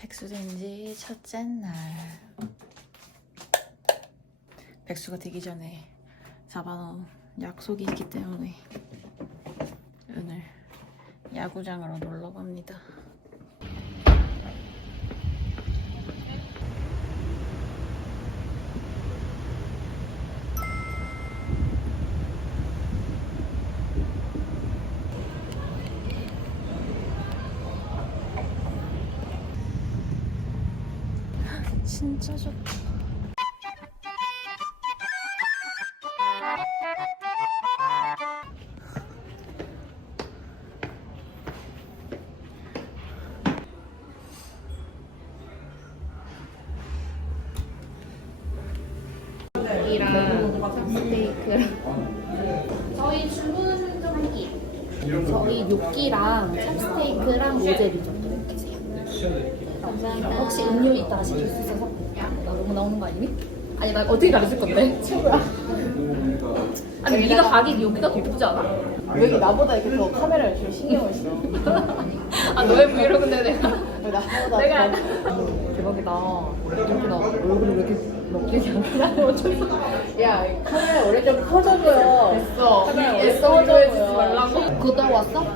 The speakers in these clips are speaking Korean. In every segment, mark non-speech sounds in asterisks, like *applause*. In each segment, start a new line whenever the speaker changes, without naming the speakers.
백수된 지 첫째 날. 백수가 되기 전에 잡아놓은 약속이 있기 때문에 오늘 야구장으로 놀러 갑니다. 진짜 좋다.
저희 주문 좀 할게요. 저희 요끼랑 찹스테이크랑 리조또 이렇게 주세요. 감사합니다. 혹시 음료 이따가 시킬 수 있어서? 나 너무 나오는 거 아니니? 아니 나 어떻게 가르칠 건데? *laughs* 친구야. 아니 네가 가기 여기가 더 예쁘지 않아?
여기 나보다 이렇게 더 카메라를 제일 신경을 써. *laughs*
아 너의 브이로그인데 내가 *laughs*
나보다
내가
더-
대박이다. 이렇게 나 얼굴이 왜 이렇게 먹히지 않나? 어쩔 수 없어.
야 카메라 원래 좀 커져 보여.
됐어.
카메라 원래
됐어.
커져
보여주지
보여.
말라고. 그거 하고 왔어?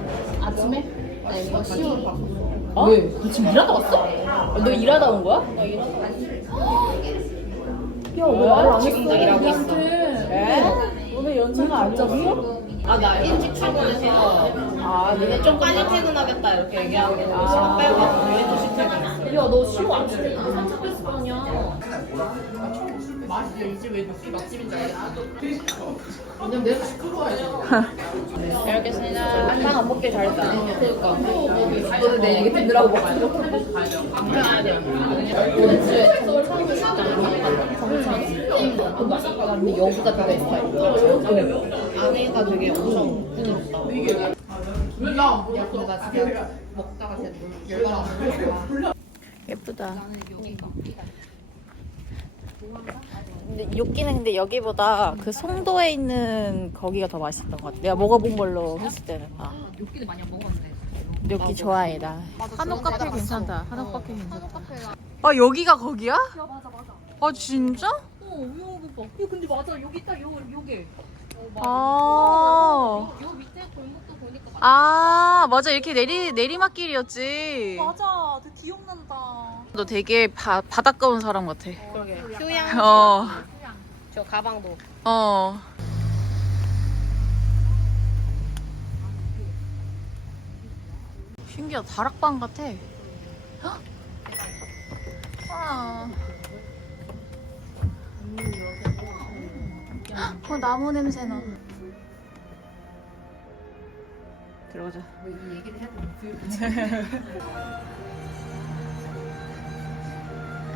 아침에? 나 이거 시험
어?
왜? 너 지금 일하다 왔어? 너 일하다 온 거야? 야, 왜 말을 안 했어?
있어.
우리한테.
에? 오늘 연차가 안 잡았어?
아, 나 일찍 출근해서
아,
근데 좀 빨리 퇴근하겠다 이렇게 얘기하고 시간 빼고 12시 퇴근했어.
야, 너 시험 아침에 산책했을 거아 니야?
맛있어. 이집왜 육기 맛집인 줄 알겠어?
왜냐면 내가 시끄러워야지.
잘 먹겠습니다.
빵안 먹길 잘했다. 그러니까. 너는 내 얘기 듣느라고 먹지. 오늘주에 서울 처음 시장 정찬. 그 맛있다. 근데 여기가 되게 스타일.
안에가 되게 엄청 부드럽다. 야, 근데 나 진짜 먹다가 진짜 열받아.
예쁘다. 근데 요끼는 근데 여기보다 그 송도에 있는 거기가 더 맛있었던 것 같아. 내가 먹어본 걸로 했을 때는. 아,
육기도 많이 안 먹었는데.
요끼 좋아해 나. 한옥 카페 괜찮다. 한옥 카페 괜찮다. 아 여기가 거기야?
야 맞아 맞아.
아 진짜?
어 여기 봐. 야 근데 맞아 여기 딱 요, 요게.
아.
요 밑에 골목도 보니까 맞아.
아 맞아 이렇게 내리 내리막길이었지.
맞아. 되게 기억난다.
너 되게 바, 바닷가 온 사람 같아.
그러게. 휴양.
어.
저 가방도.
어. 신기하다. 다락방 같아. 헉! 와. 헉, 어, 나무 냄새 나. 들어가자.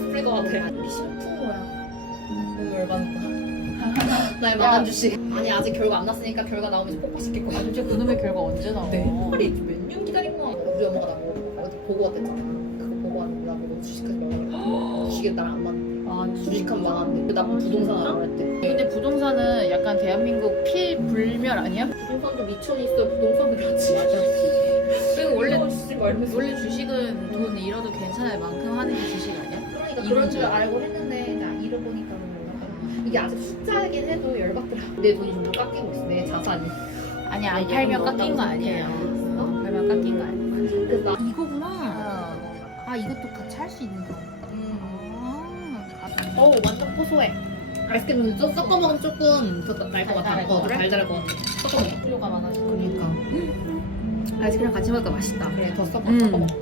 풀릴 것 같아.
너무 열받는다.
날 주식. 아니 아직 결과 안 났으니까 결과 나오면 이제 폭파시킬 거야.
도대체 그놈의 결과 언제 나와?
머리 몇년 기다린 거야. 우리 엄마가 나보고 어디 보고 왔댔잖아. 그거 보고 왔는데 나보고 주식하지 말라고. *gasps* 주식에 나랑 안 맞는데.
아,
주식하면 망한대. 나보고 부동산 하라고 그랬대.
근데 부동산은 약간 대한민국 필불멸 아니야?
부동산도 미천이 있어. 부동산도 그렇지.
그리고 원래. 원래 주식은 돈 잃어도 괜찮을 만큼 하는 게 주식 아니야?
그러니까 그런 줄 알고 했는데 나 잃어보니까 이게 아직 숫자이긴 해도 열받더라. 내 돈이 좀 깎이고 있어. 내 자산이.
아니 안
이게
팔면 깎인 거 아니에요. 안 팔면 깎인 거 아니에요.
그래서 나
이거구나.
아 이것도 같이 할 수 있는 거.
아,
어우 완전 고소해. 아이스크림 좀 섞어 먹으면 조금 더 날 것 같아.
달달할
어, 것더
같아?
달달할 것 같아. 섞어 먹어.
필요가 많아서.
그러니까.
아이스크림 같이 먹으니까 맛있다.
그래 더 섞어
음.
섞어 먹어.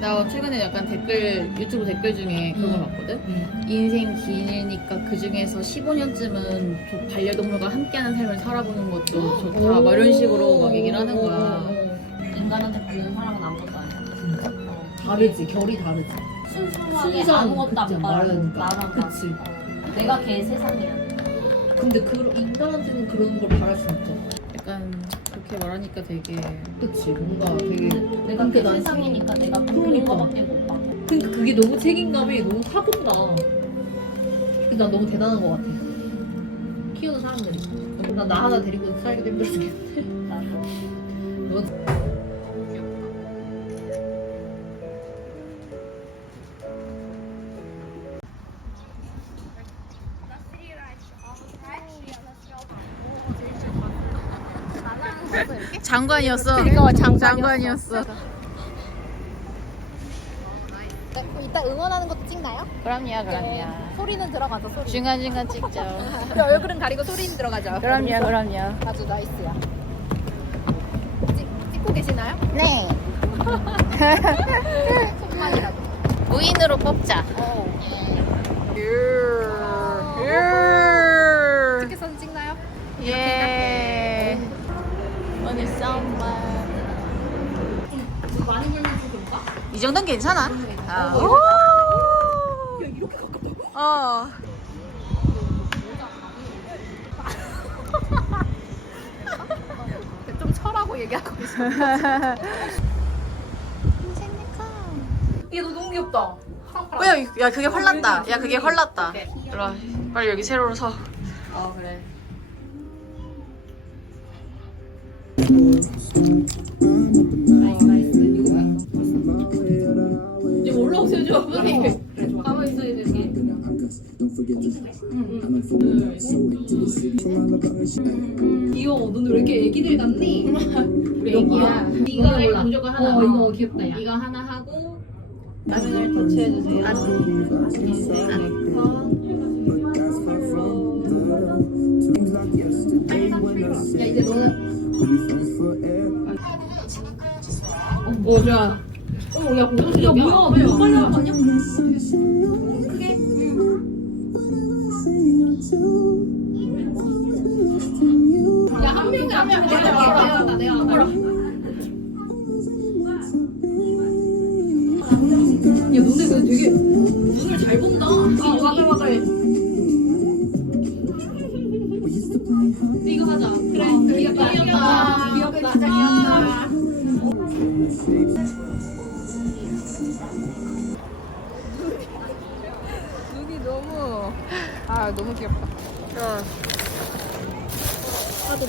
나 최근에 약간 댓글 유튜브 댓글 중에 그걸
음.
봤거든.
응.
인생 기니까 그 중에서 15년쯤은 반려동물과 함께하는 삶을 살아보는 것도 좋다. 막 이런 식으로 막 얘기를 하는 거야.
인간한테 걸리는 사람은 아무것도 아니야.
다르지 결이 다르지
순수하게
순수한
아무것도 안
그치,
바라는
말하니까.
나만
그치.
어. 내가 걔 세상이야.
근데 그 인간한테는 그런 걸 바랄 수 없잖아
약간 그렇게 말하니까 되게
그치 뭔가 되게
내가
난
세상이니까 내가 그런
그러니까.
거밖에 못 봐.
그러니까 그게 너무 책임감이 너무 타본다 그게 난 너무 대단한 것 같아 키우는 사람들이 난 나 하나 데리고 살기도 힘들어 죽겠는데
나도.
넌
장관이었어.
이거
장관이었어.
이따 응원하는 것도 찍나요?
그럼요, 그럼요.
소리는 들어가죠 소리.
중간 중간 찍죠. *laughs*
얼굴은 가리고 소리는 들어가죠.
그럼요, 그럼요.
아주 나이스야. 찍, 찍고 계시나요?
네. *laughs*
손만이라도.
무인으로 뽑자.
어.
예.
찍겠선 찍나요?
예.
많이 좋을까?
이 정도는 괜찮아. 아. 오. 야, 이렇게 가깝다고? 어. *laughs*
좀 철하고 얘기하고 계시네.
얘너 너무 귀엽다
야, 야, 그게 헐났다. 야, 그게 헐났다. 빨리 여기 세로로 서.
아 그래
올라오세요 가만히 있어야 게. 귀여워 너는 왜 이렇게 애기들 같니? 우리 애기야.
이거
몰라.
무조건 하나
어 이거 귀엽다 야.
이거 하나 하고. 라면을 터치해주세요. 아,
야
오 좋아 어머 야 고정시적이야
야 뭐야 왜 빨리 아니야?
야한 명이 하면 내가 내가
야 너네 그 되게 눈을 잘 본다 아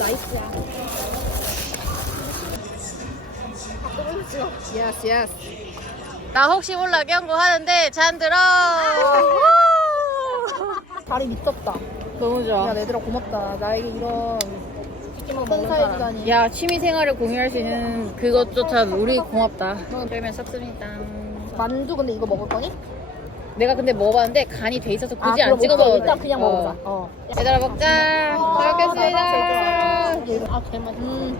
나이스야.
예스 예스
나 혹시 몰라 경고 하는데 잔 들어.
다리 미쳤다.
너무 좋아.
야, 얘들아 고맙다. 나에게 이런 주다니.
야 취미 생활을 공유할 수 있는 그것조차 우리 고맙다. 그러면 썩습니다.
만두 근데 이거 먹을 거니?
내가 근데 먹어봤는데 간이 돼 있어서 굳이
아,
안
그럼
찍어
오케이.
먹어도
일단
돼.
그냥
어.
먹자. 어.
얘들아 먹자. 잘 먹겠습니다.
아, 그래 맛. 음.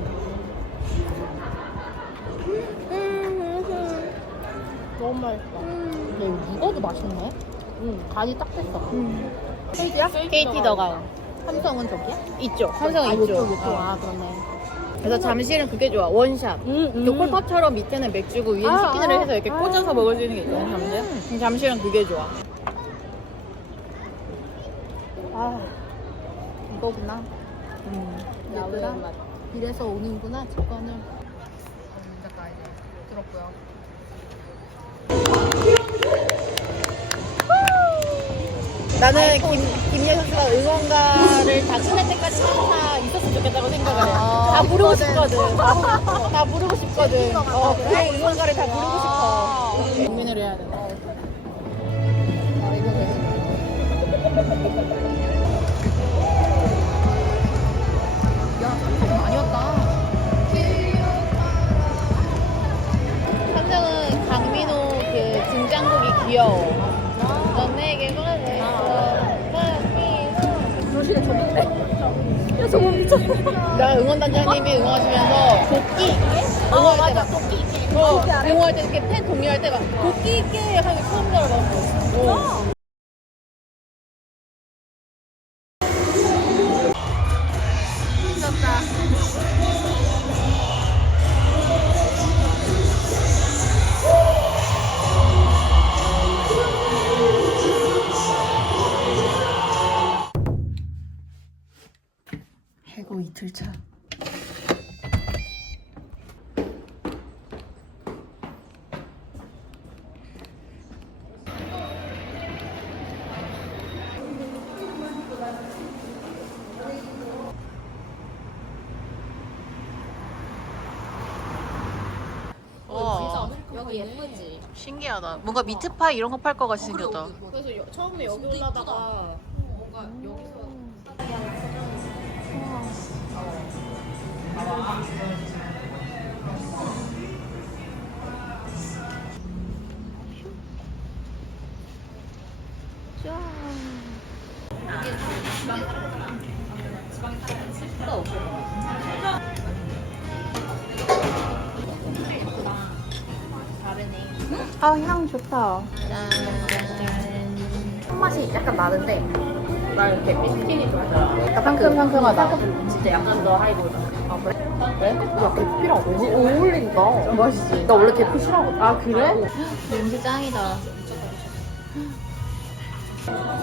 너무 맛있다. 근데 이거 묵어도 맛있네. 음, 간이 딱 됐어. 케이크야?
KT 더가운
삼성은 저기야?
있죠. 삼성은
아,
있죠.
요쪽, 요쪽.
어.
아, 그러네.
그래서 잠실은 그게 좋아. 원샷.
음, 음.
요콜팝처럼 밑에는 맥주고 위에는
아,
치킨을
아,
해서 이렇게
아.
꽂아서 먹을 수 있는 게 있거든, 잠실. 그럼 잠실은 그게 좋아.
아, 이거구나.
음.
얘들아, 이래서 오는구나, 직관을.
잠깐 이제 들었고요
나는 김, 김예 선수가 응원가를 다 끝날 때까지 항상 있었으면 좋겠다고 생각을 해. *laughs* 다 부르고 싶거든. 다, 다 부르고 싶거든. 어, 그 응원가를 다 부르고 싶어. 고민을 해야 돼. 귀여워. 넌 내게 보내줘.
조실에 줬는데. 야, 저거 미쳤어.
나 응원단장님이 응원하시면서 도끼 있게 응원할 때 막,
도끼 있게.
어, 응원할 때 이렇게 팬 동료할 때 막 도끼 있게 하고 처음 들어봤어. 어. 들쳐.
어, 예쁘지?
신기하다. 뭔가 미트파이 이런 거 팔 것 같이 어, 생겼다.
그래서 처음에 여기 올라다가 뭔가 여기서 음.
아, 향 좋다.
손맛이 약간 나는데 나 이렇게 스킨이 좀
약간 상큼상큼하다.
진짜 약간 더 하이보다 아 그래?
그래? 야, 계피랑 너무 어울린다. 맛있지?
나 원래 계피 싫어하거든
아, 그래?
냄새 짱이다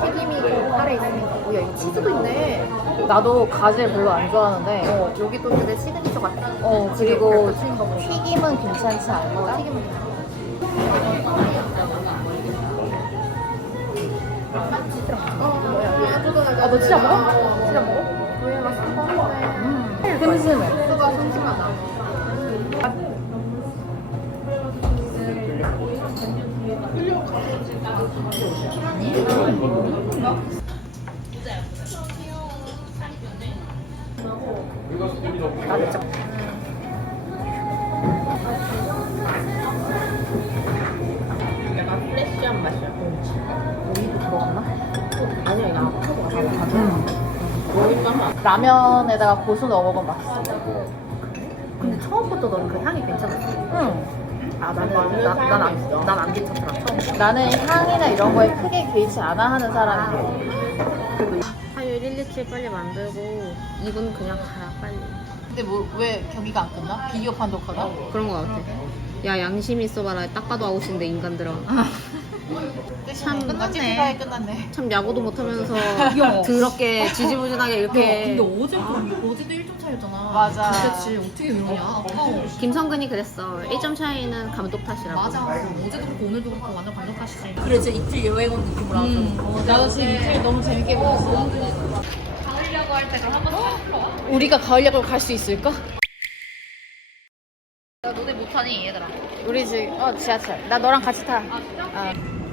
튀김이 그 아래 있으니까 어, 야 이거 치즈도 있네
나도 가지를 별로 안 좋아하는데.
어 여기 또 근데 시그니처 같아
어, 그리고
보니까
튀김은 괜찮지 않을까?
튀김은
아, 너 진짜 먹어?
진짜 먹어?
슴슴해.
수
라면에다가 고수 넣어 먹으면 맛있어.
근데 처음부터 너는 그 향이 괜찮았어
응.
아 나는
맞는
난안
사람이 있어.
난안 괜찮더라 처음
나는 향이나 이런 거에 크게 개의치 않아 하는 사람이야.
화요일 127 빨리 만들고 2분 그냥 가야 빨리
근데 뭐 왜 경기가 안 끝나? 비디오 판독하다?
그런 거 같아 야 양심 있어봐라 딱 봐도 아웃인데 인간들아 *laughs*
참
끝났네.
끝났네.
참 야구도 못하면서 *laughs* 더럽게 지지부진하게 이렇게
어제 어제도 1점 차였잖아.
맞아.
그렇지 어떻게 이러냐? 아까워.
김성근이 그랬어 1점 차이는 감독 탓이라고
맞아. 어제도 그렇고 오늘도 그렇고 완전 감독 탓이지.
그래, 진짜 이틀 여행 온 느낌으로
음,
나도 지금 이틀 너무 재밌게 보냈어.
가려고 할때 그럼 한번
우리가 가을 야구를 갈 수 있을까?
나 노래 못하니 얘들아.
우리 지금 어 지하철. 나 너랑 같이 타.
아, 진짜?
어.